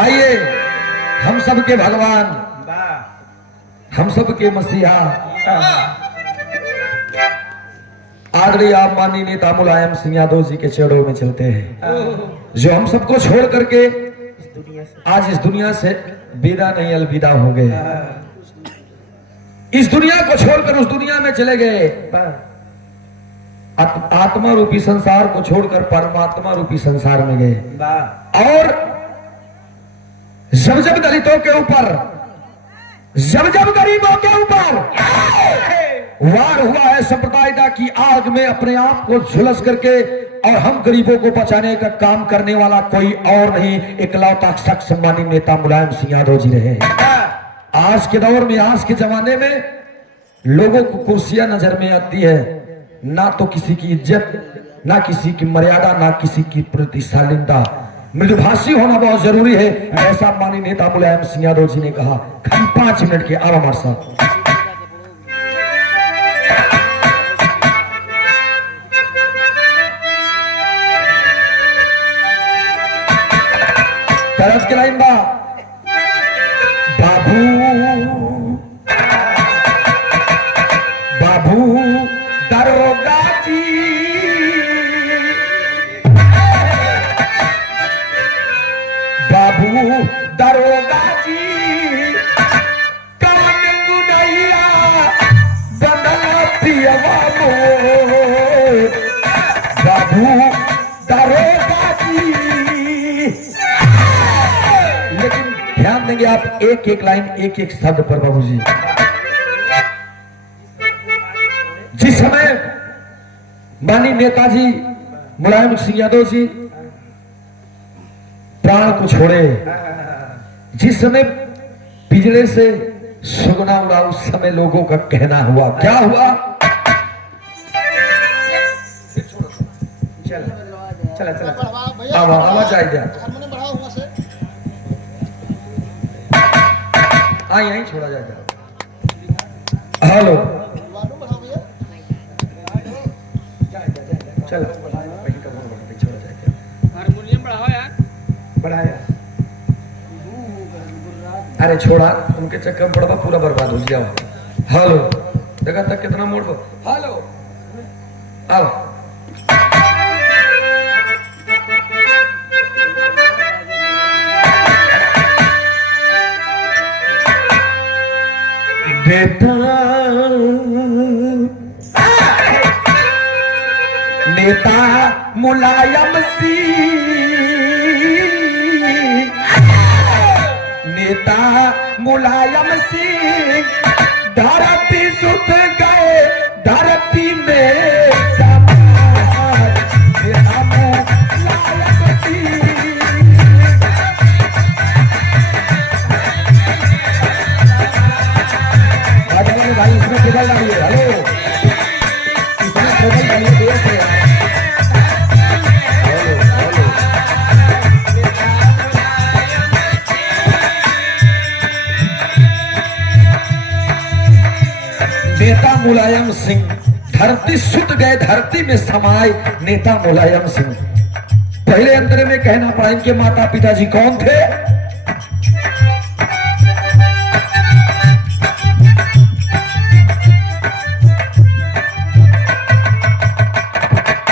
आइए हम सबके भगवान, हम सबके मसीहा आदरणीय आप माननीय नेता मुलायम सिंह यादव जी के चरणों में चलते हैं, जो हम सबको छोड़ करके आज इस दुनिया से विदा नहीं अलविदा हो गए। इस दुनिया को छोड़कर उस दुनिया में चले गए। आत्मा रूपी संसार को छोड़कर परमात्मा रूपी संसार में गए। और जब जब दलितों के ऊपर, जब जब गरीबों के ऊपर वार हुआ है संप्रदायता की आग में अपने आप को झुलस करके, और हम गरीबों को बचाने का काम करने वाला कोई और नहीं, इकलौता शख्स माननीय नेता मुलायम सिंह यादव जी रहे। आज के दौर में, आज के जमाने में लोगों को कुर्सियां नजर में आती है, ना तो किसी की इज्जत, ना किसी की मर्यादा, ना किसी की प्रतिशालीनता। मृदुभाषी होना बहुत जरूरी है, ऐसा माननीय नेता मुलायम सिंह यादव जी ने कहा। खाली 5 मिनट के अब हमारे साथ तरफ के लाइन बा बाबू, बाबू दरोगा जी, बाबू दरोगा जी, कान गुनैया बदला पियवा मोर, बाबू दरोगा जी। लेकिन ध्यान देंगे आप एक एक लाइन, एक एक शब्द पर बाबूजी। जिस समय माननीय नेताजी मुलायम सिंह यादव जी प्राण को छोड़े, जिस समय पिजड़े से सुगना उड़ा, उस समय लोगों का कहना हुआ, क्या हुआ? चला चला आवाज आई जा, आई यहीं छोड़ा जाएगा। हेलो चलो छोड़ा जाएगा, हारमोनियम बढ़ाओ यार, बढ़ाया। अरे छोड़ा, उनके चक्कर में पड़वा पूरा बर्बाद हो गया। हेलो देखा तक कितना मोड़ पर। हेलो आओ, बेटा नेता मुलायम सिंह, नेता मुलायम सिंह, धरती सुत गए धरती में समाज, नेता मुलायम सिंह। भाई इसमें ट्रिबल डालिए, हेलो इसमें ट्रिबल डालिए, देश है। हेलो हेलो नेता मुलायम सिंह, धरती सुत गए धरती में समाये, नेता मुलायम सिंह। पहले अंतरे में कहना पड़ा, इनके माता पिताजी कौन थे?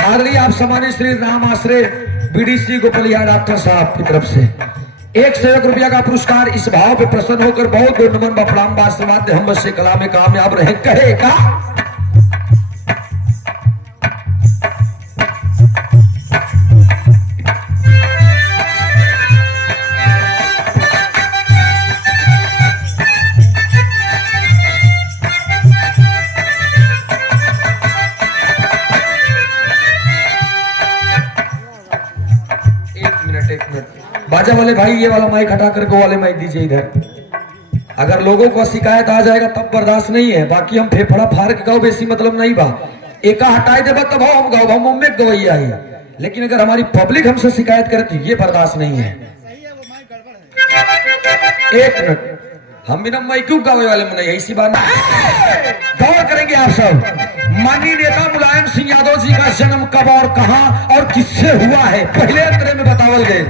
आदरणीय आप सम्मानित श्री राम आश्रय बीडीसी गोपलिया डॉक्टर साहब की तरफ से 1 रुपया का पुरस्कार। इस भाव पे प्रसन्न होकर बहुत बहुत नमन बपड़ाम बात हम बस से कला में कामयाब रहे, कहेगा। बाजा वाले भाई ये वाला माइक हटा कर गो वाले माइक दीजिए इधर। अगर लोगों को शिकायत आ जाएगा तब बर्दाश्त नहीं है, बाकी हम फेफड़ा फाड़ के गाओ बेसी मतलब नहीं बा। एका हटाए देगा तब हम गाओ, हम में गवैया ही। लेकिन अगर हमारी पब्लिक हमसे शिकायत करे तो ये बर्दाश्त नहीं है। 1 मिनट, हम बिना माइक्यू गावे वाले में नहीं, इसी बात गौर करेंगे आप सब। माननीय नेता मुलायम सिंह यादव जी का जन्म कब और कहां और किससे हुआ है, पहले अंतरे में बतावल गए।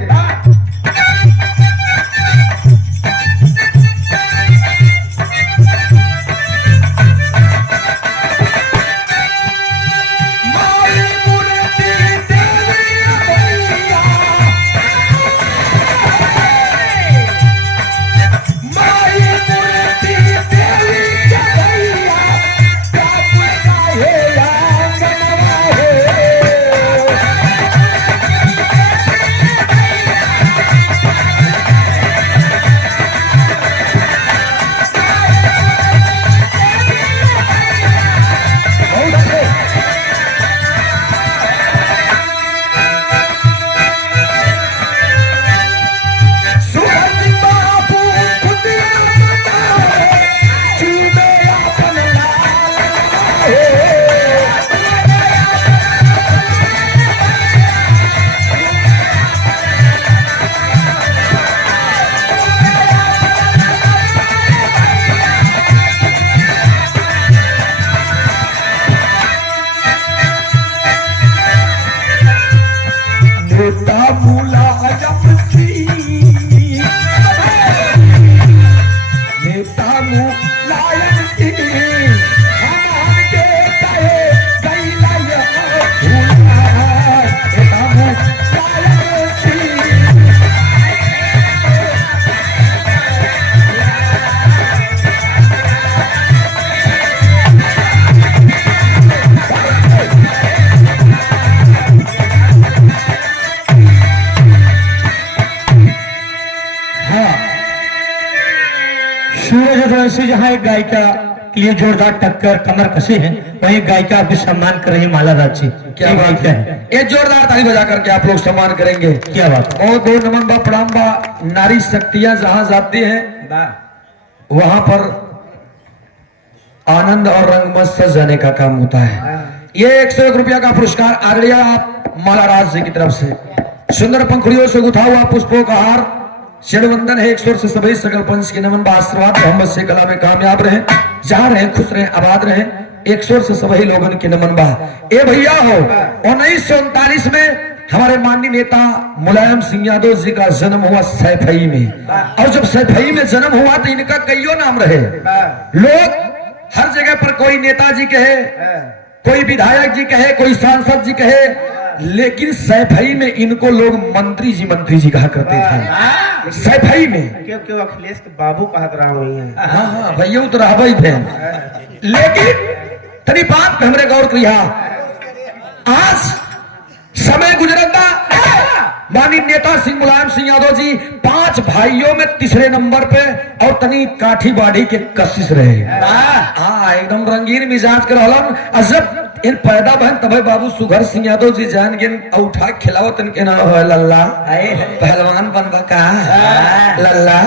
से जहाँ एक गायिका के लिए जोरदार टक्कर कमर कसे है, वहीं गायिका आपके सम्मान कर रही है माला राज जी। क्या गायिका है? ये जोरदार ताली बजा करके आप लोग सम्मान करेंगे। क्या बात। और दो नमन बा प्रणाम बा। नारी शक्तियां जहां जाती हैं वहां पर आनंद और रंगमंच सज जाने का काम होता है। ये 101 रुपया का पुरस्कार आगड़िया आप माला राज जी की तरफ से सुंदर पंखुड़ियों से गुथा हुआ पुष्पों का हार षडवंदन है। 100 से सभी सकल पंच के नमन बा आशीर्वाद मोहम्मद से कला में कामयाब रहे, जहां रहे खुश रहे आबाद रहे। 100 से सभी लोगन के नमन बा। ए भैया हो 1939 में हमारे माननीय नेता मुलायम सिंह यादव जी का जन्म हुआ सैफई में। और जब सैफई में जन्म हुआ तो इनका कईयों नाम रहे। लोग हर जगह पर कोई नेताजी कहे, कोई विधायक जी कहे, कोई सांसद जी कहे, लेकिन सैफई में इनको लोग मंत्री जी कहा करते थे। सैफई में क्यों अखिलेश के बाबू कहत रहा हुई है। हाँ हाँ भैया तो रहा थे, लेकिन तनी बात पे हमरे गौर किया। आज समय गुजरता माननीय नेता सिंह मुलायम सिंह यादव जी 5 भाइयों में तीसरे नंबर पे और तनी काठी बाढ़ी के कशिश रहे। हाँ एकदम रंगीन मिजाज कर हलन। जब इन पैदा बहन तबे बाबू सुघर सिंह यादव जी जान गिन उठा खिलाओ तन के नाम है लल्ला पहलवान बनबा का लल्ला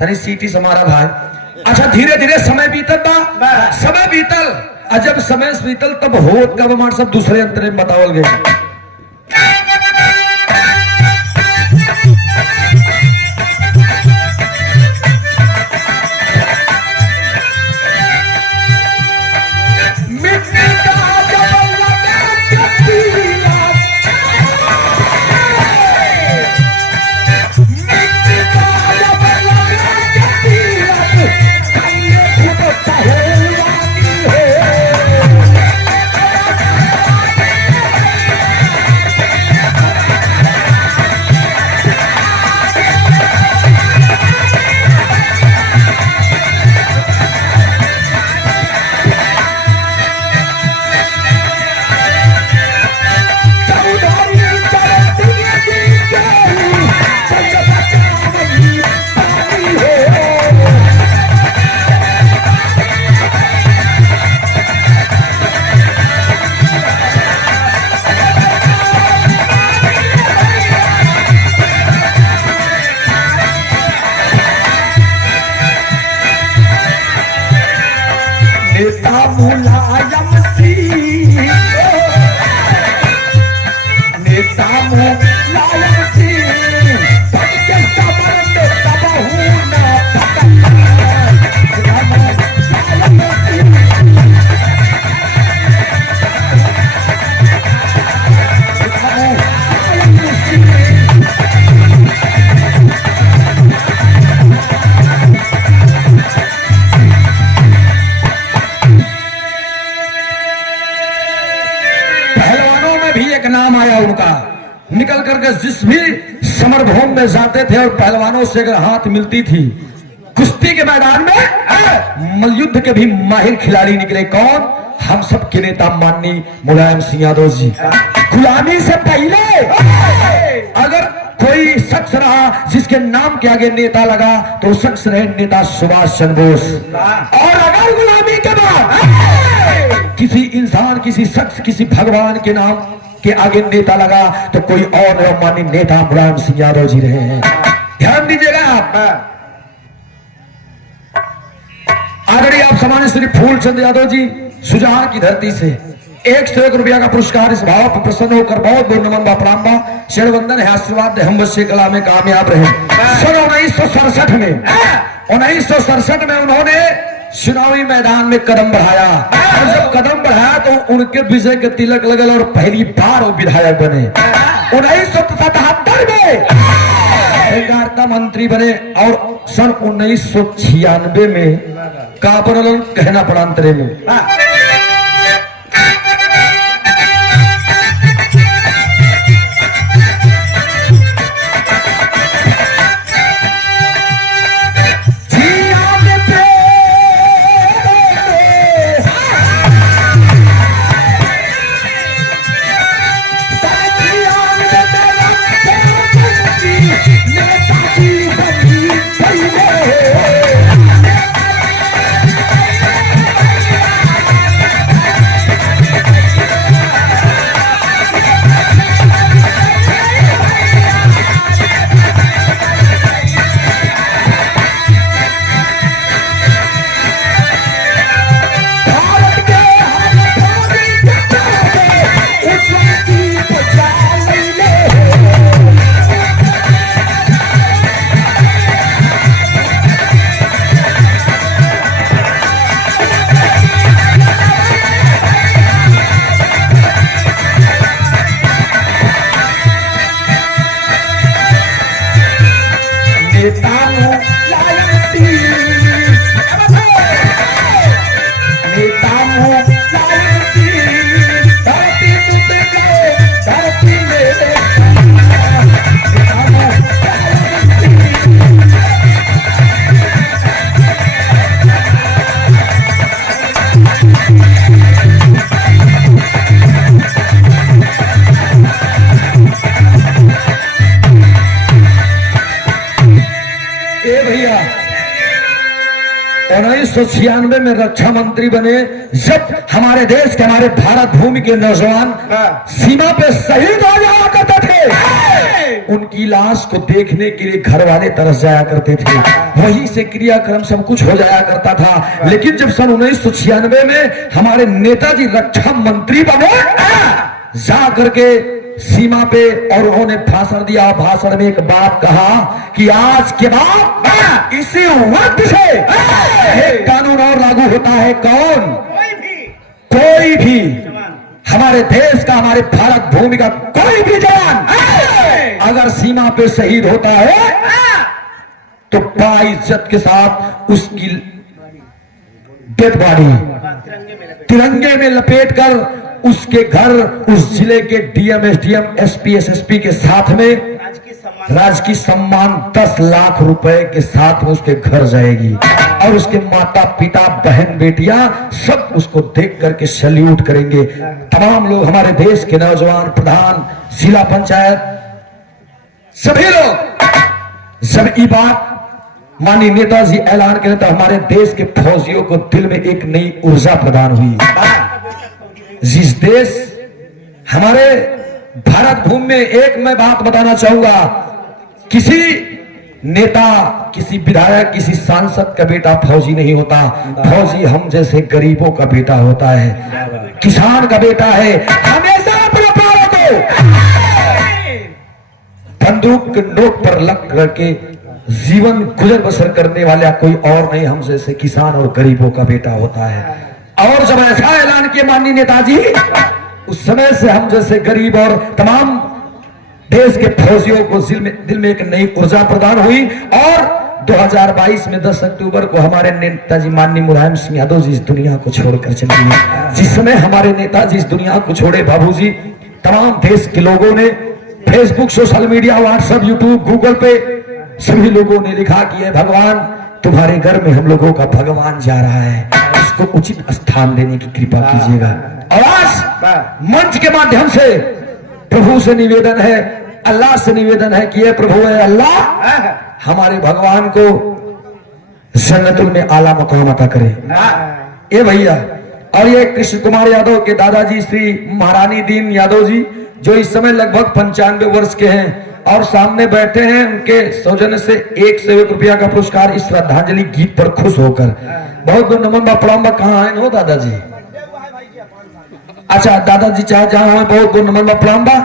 तनी सीटी से हमारा भाई। अच्छा धीरे धीरे समय बीतल बा, समय बीतल। जब समय बीतल तब होत कब हमारे सब दूसरे अंतरे में बतावल गए। निकल करके जिस भी समरभूमि में जाते थे और पहलवानों से अगर हाथ मिलती थी, कुश्ती के मैदान में मलयुद्ध के भी माहिर खिलाड़ी निकले। कौन? हम सब के नेता माननीय मुलायम सिंह यादव जी। गुलामी से पहले अगर कोई शख्स रहा जिसके नाम के आगे नेता लगा तो शख्स रहे नेता सुभाष चंद्र बोस। और अगर गुलामी के बाद किसी इंसान, किसी शख्स, किसी भगवान के नाम के आगे नेता लगा तो कोई और माननीय नेता मुलायम सिंह यादव जी रहे हैं। ध्यान दीजिएगा आप। आदरणीय आप सामान्य श्री फूलचंद यादव जी सुजहां की धरती से 101 रुपया का पुरस्कार इस भाव पर प्रसन्न होकर बहुत बहुत नमन बा प्रणाम बा षडवंदन है आशीर्वाद हम बच्चे कला में कामयाब रहे। सन 1967 में उन्होंने चुनावी मैदान में कदम बढ़ाया और जब कदम बढ़ाया तो उनके विजय के तिलक लगल और पहली बार वो विधायक बने। 1977 में सहकारिता मंत्री बने और सन 1996 में का बनल कहना पड़ा अंतरे में। 1996 में रक्षा मंत्री बने, जब हमारे देश के, हमारे भारत भूमि के नौजवान सीमा पे शहीद हो जाया करते थे, उनकी लाश को देखने के लिए घर वाले तरस जाया करते थे, वहीं से क्रियाक्रम सब कुछ हो जाया करता था। लेकिन जब सन 1996 में हमारे नेताजी रक्षा मंत्री बने, जा करके सीमा पे, और उन्होंने भाषण दिया। भाषण में एक बात कहा कि आज के बाद इसी वक्त से एक कानून और लागू होता है। कौन? कोई भी हमारे देश का, हमारे भारत भूमि का कोई भी जवान अगर सीमा पे शहीद होता है तो बाइज्जत के साथ उसकी डेड बॉडी तिरंगे में लपेटकर उसके घर, उस जिले के डीएम, एसडीएम, एसपी, एसएसपी के साथ में राजकीय सम्मान 10 लाख रुपए के साथ में उसके घर जाएगी, और उसके माता पिता, बहन, बेटियां सब उसको देख करके सैल्यूट करेंगे। तमाम लोग, हमारे देश के नौजवान, प्रधान, जिला पंचायत, सभी लोग, जब ये बात माननीय नेताजी ऐलान करें तो हमारे देश के फौजियों को दिल में एक नई ऊर्जा प्रदान हुई। जिस देश, हमारे भारत भूमि में, एक मैं बात बताना चाहूंगा, किसी नेता, किसी विधायक, किसी सांसद का बेटा फौजी नहीं होता। फौजी हम जैसे गरीबों का बेटा होता है, किसान का बेटा है। हमेशा अपने प्राणों को बंदूक के नोक पर लग करके जीवन गुजर बसर करने वाला कोई और नहीं, हम जैसे किसान और गरीबों का बेटा होता है। और जब ऐसा ऐलान किया माननीय नेताजी, उस समय से हम जैसे गरीब और तमाम देश के फौजियों को दिल में एक नई ऊर्जा प्रदान हुई। और 2022 में 10 अक्टूबर को हमारे नेताजी माननीय मुलायम सिंह यादव जी इस दुनिया को छोड़कर चले गए। जिस समय हमारे नेताजी इस दुनिया को छोड़े, बाबूजी, तमाम देश के लोगों ने Facebook, social media, WhatsApp, YouTube, Google पे सभी लोगों ने लिखा कि ये भगवान, तुम्हारे घर में हम लोगों का भगवान जा रहा है, इसको उचित स्थान देने की कृपा कीजिएगा। और आज मंच के माध्यम से प्रभु से निवेदन है, अल्लाह से निवेदन है कि ये प्रभु है अल्लाह, हमारे भगवान को जन्नतुल में आला मकाम अता करे। ये भैया, और ये कृष्ण कुमार यादव के दादाजी श्री महारानी दीन यादव जी, जो इस समय लगभग 95 वर्ष के हैं और सामने बैठे हैं, उनके सौजन्य से 1 रुपया का पुरस्कार इस श्रद्धांजलि गीत पर खुश होकर। बहुत बहुत नमन बा, प्रणाम बा। कहाँ है हो दादाजी? अच्छा, दादाजी चाहे जहाँ हो, बहुत बहुत नमन बा, प्रणाम बा।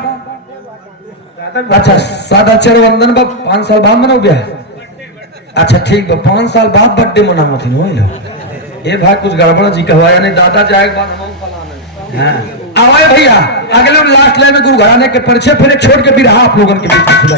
अच्छा, सादाचार वंदन बा। 5 साल बाद मनाओ गया? अच्छा ठीक बा, 5 साल बाद बर्थडे मनाओ थी हो ये भाई, कुछ गड़बड़ जी कहवाया नहीं। दादा जाएगा आवाज भैया, अगले लास्ट लाइन में गुरु घराने के परिचय, फिर एक छोड़ के भी रहा आप लोगों के बीच।